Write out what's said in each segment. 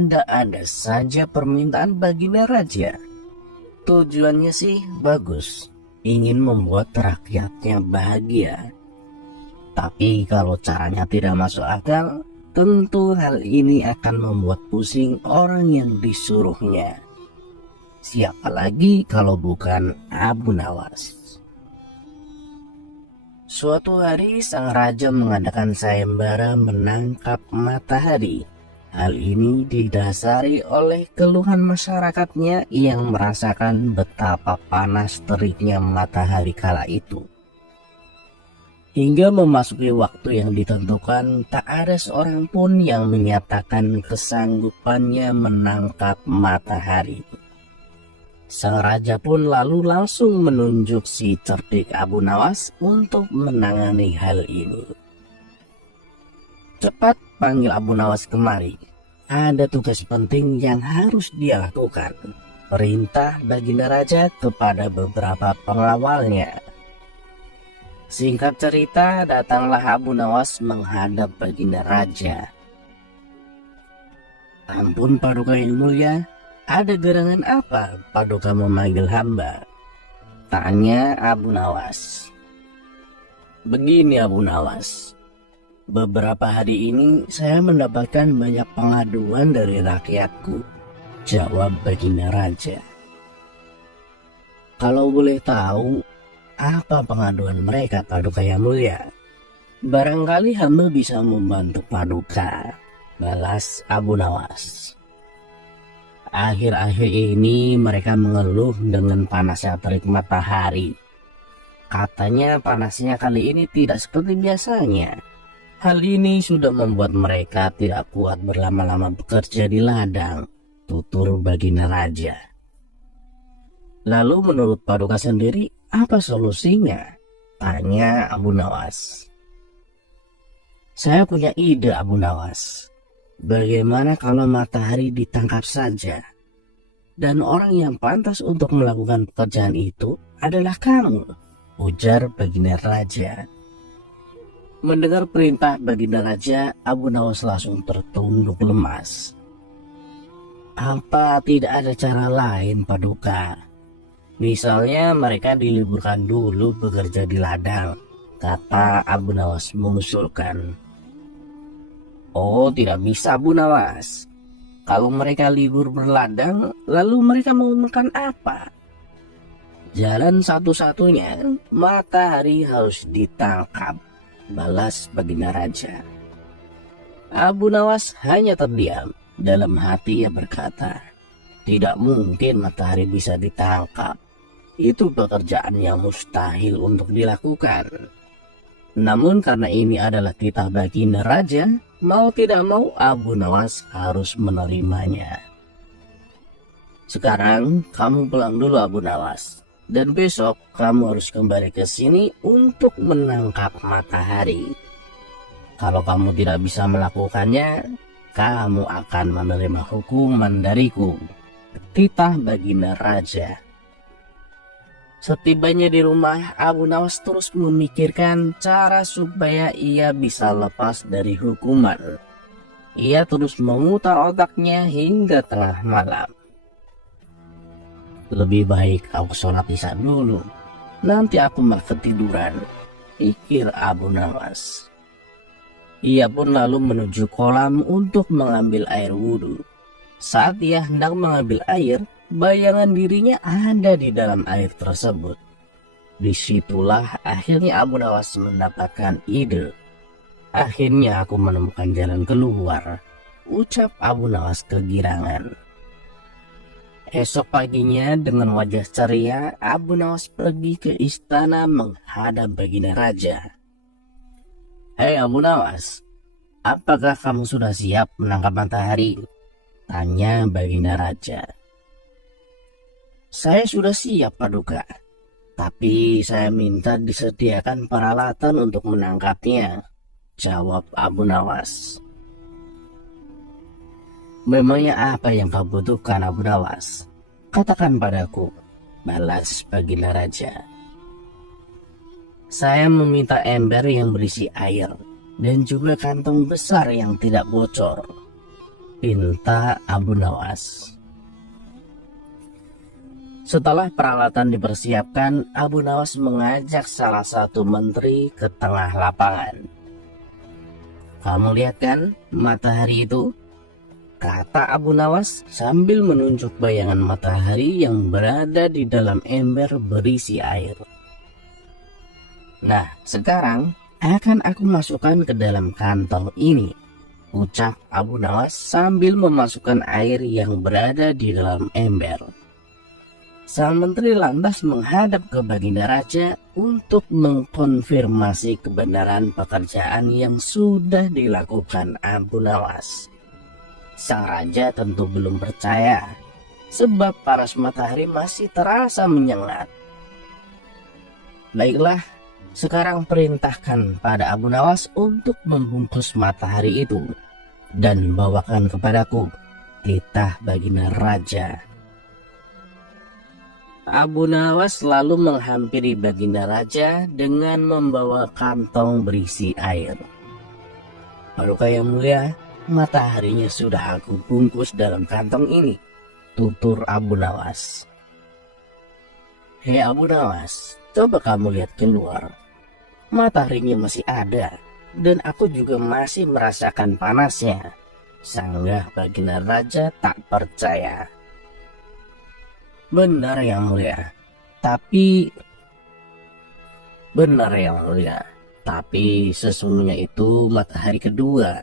ada-ada saja permintaan baginda raja. Tujuannya sih bagus, ingin membuat rakyatnya bahagia. Tapi kalau caranya tidak masuk akal, tentu hal ini akan membuat pusing orang yang disuruhnya. Siapa lagi kalau bukan Abu Nawas. Suatu hari sang raja mengadakan sayembara menangkap matahari. Hal ini didasari oleh keluhan masyarakatnya yang merasakan betapa panas teriknya matahari kala itu. Hingga memasuki waktu yang ditentukan, tak ada seorang pun yang menyatakan kesanggupannya menangkap matahari. Sang raja pun lalu langsung menunjuk si cerdik Abu Nawas untuk menangani hal ini. Cepat panggil Abu Nawas kemari. Ada tugas penting yang harus dia lakukan. Perintah baginda raja kepada beberapa pengawalnya. Singkat cerita, datanglah Abu Nawas menghadap baginda raja. Ampun Paduka yang mulia, ada gerangan apa Paduka memanggil hamba? Tanya Abu Nawas. Begini Abu Nawas, beberapa hari ini saya mendapatkan banyak pengaduan dari rakyatku, jawab baginda raja. Kalau boleh tahu, apa pengaduan mereka Paduka yang mulia? Barangkali hamba bisa membantu Paduka, balas Abu Nawas. Akhir-akhir ini mereka mengeluh dengan panasnya terik matahari. Katanya panasnya kali ini tidak seperti biasanya. Hal ini sudah membuat mereka tidak kuat berlama-lama bekerja di ladang, tutur baginda raja. Lalu menurut Paduka sendiri, apa solusinya? Tanya Abu Nawas. Saya punya ide Abu Nawas. Bagaimana kalau matahari ditangkap saja? Dan orang yang pantas untuk melakukan pekerjaan itu adalah kamu, ujar baginda raja. Mendengar perintah baginda raja, Abu Nawas langsung tertunduk lemas. Apa tidak ada cara lain Paduka? Misalnya mereka diliburkan dulu bekerja di ladang, kata Abu Nawas mengusulkan. Oh, tidak bisa Abu Nawas. Kalau mereka libur berladang, lalu mereka mau makan apa? Jalan satu-satunya, matahari harus ditangkap, balas baginda raja. Abu Nawas hanya terdiam. Dalam hati ia berkata, tidak mungkin matahari bisa ditangkap. Itu pekerjaan yang mustahil untuk dilakukan. Namun karena ini adalah titah baginda raja, mau tidak mau Abu Nawas harus menerimanya. Sekarang kamu pulang dulu Abu Nawas. Dan besok kamu harus kembali ke sini untuk menangkap matahari. Kalau kamu tidak bisa melakukannya, kamu akan menerima hukuman dariku. Titah baginda raja. Setibanya di rumah, Abu Nawas terus memikirkan cara supaya ia bisa lepas dari hukuman. Ia terus memutar otaknya hingga tengah malam. Lebih baik aku sholat isya dulu, nanti aku malah ketiduran, pikir Abu Nawas. Ia pun lalu menuju kolam untuk mengambil air wudhu. Saat ia hendak mengambil air, bayangan dirinya ada di dalam air tersebut. Disitulah akhirnya Abu Nawas mendapatkan ide. Akhirnya aku menemukan jalan keluar, ucap Abu Nawas kegirangan. Esok paginya dengan wajah ceria, Abu Nawas pergi ke istana menghadap baginda raja. Hei Abu Nawas, apakah kamu sudah siap menangkap matahari? Tanya baginda raja. Saya sudah siap Paduka, tapi saya minta disediakan peralatan untuk menangkapnya, jawab Abu Nawas. Memangnya apa yang kau butuhkan Abu Nawas? Katakan padaku, balas baginda raja. Saya meminta ember yang berisi air dan juga kantong besar yang tidak bocor. pinta Abu Nawas. Setelah peralatan dipersiapkan, Abu Nawas mengajak salah satu menteri ke tengah lapangan. "Kamu lihat kan matahari itu?" kata Abu Nawas sambil menunjuk bayangan matahari yang berada di dalam ember berisi air. "Nah, sekarang akan aku masukkan ke dalam kantong ini," ucap Abu Nawas sambil memasukkan air yang berada di dalam ember. Sang menteri lantas menghadap ke Baginda Raja untuk mengkonfirmasi kebenaran pekerjaan yang sudah dilakukan Abu Nawas. Sang raja tentu belum percaya, sebab paras matahari masih terasa menyengat. "Baiklah, sekarang perintahkan pada Abu Nawas untuk membungkus matahari itu dan bawakan kepadaku," titah Baginda Raja. Abu Nawas lalu menghampiri Baginda Raja dengan membawa kantong berisi air. "Paduka yang mulia, mataharinya sudah aku bungkus dalam kantong ini," tutur Abu Nawas. "Hei Abu Nawas, coba kamu lihat keluar. Mataharinya masih ada dan aku juga masih merasakan panasnya," sanggah Baginda Raja tak percaya. Benar yang mulia, tapi sesungguhnya itu matahari kedua,"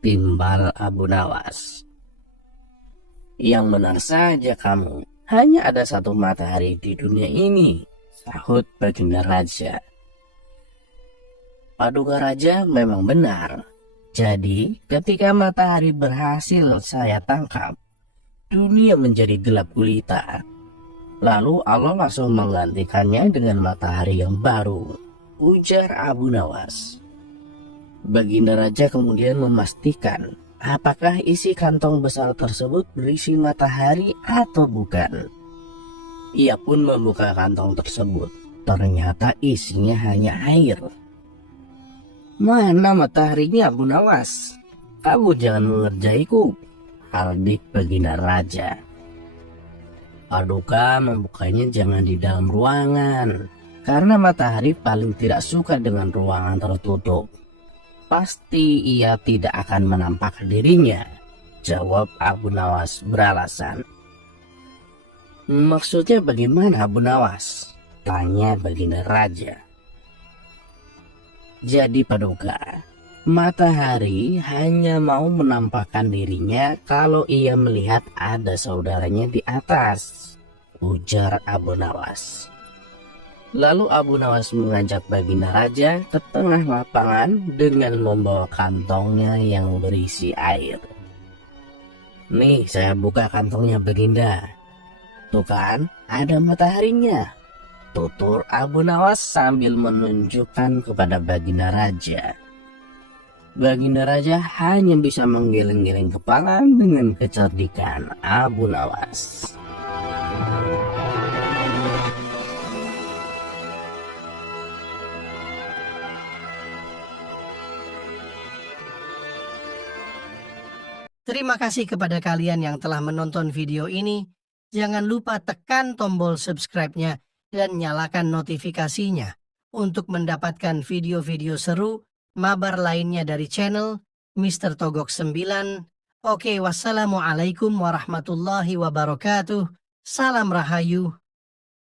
timbal Abu Nawas. "Yang benar saja kamu, hanya ada satu matahari di dunia ini," sahut Baginda Raja. "Paduka Raja memang benar. Jadi ketika matahari berhasil saya tangkap, dunia menjadi gelap gulita. Lalu Allah langsung menggantikannya dengan matahari yang baru," ujar Abu Nawas. Baginda Raja kemudian memastikan apakah isi kantong besar tersebut berisi matahari atau bukan. Ia pun membuka kantong tersebut. Ternyata isinya hanya air. "Mana mataharinya Abu Nawas? Kamu jangan mengerjaiku," hardik Baginda Raja. "Paduka membukanya jangan di dalam ruangan, karena matahari paling tidak suka dengan ruangan tertutup. Pasti ia tidak akan menampakkan dirinya," jawab Abu Nawas beralasan. "Maksudnya bagaimana Abu Nawas?" tanya Baginda Raja. "Jadi Paduka, matahari hanya mau menampakkan dirinya kalau ia melihat ada saudaranya di atas," ujar Abu Nawas. Lalu Abu Nawas mengajak Baginda Raja ke tengah lapangan dengan membawa kantongnya yang berisi air. "Nih, saya buka kantongnya Baginda. Tuh kan, ada mataharinya," tutur Abu Nawas sambil menunjukkan kepada Baginda Raja. Baginda Raja hanya bisa menggeleng-geleng kepala dengan kecerdikan Abu Nawas. Terima kasih kepada kalian yang telah menonton video ini. Jangan lupa tekan tombol subscribe-nya dan nyalakan notifikasinya untuk mendapatkan video-video seru mabar lainnya dari channel Mr. Togok 9. Oke, wassalamualaikum warahmatullahi wabarakatuh. Salam Rahayu.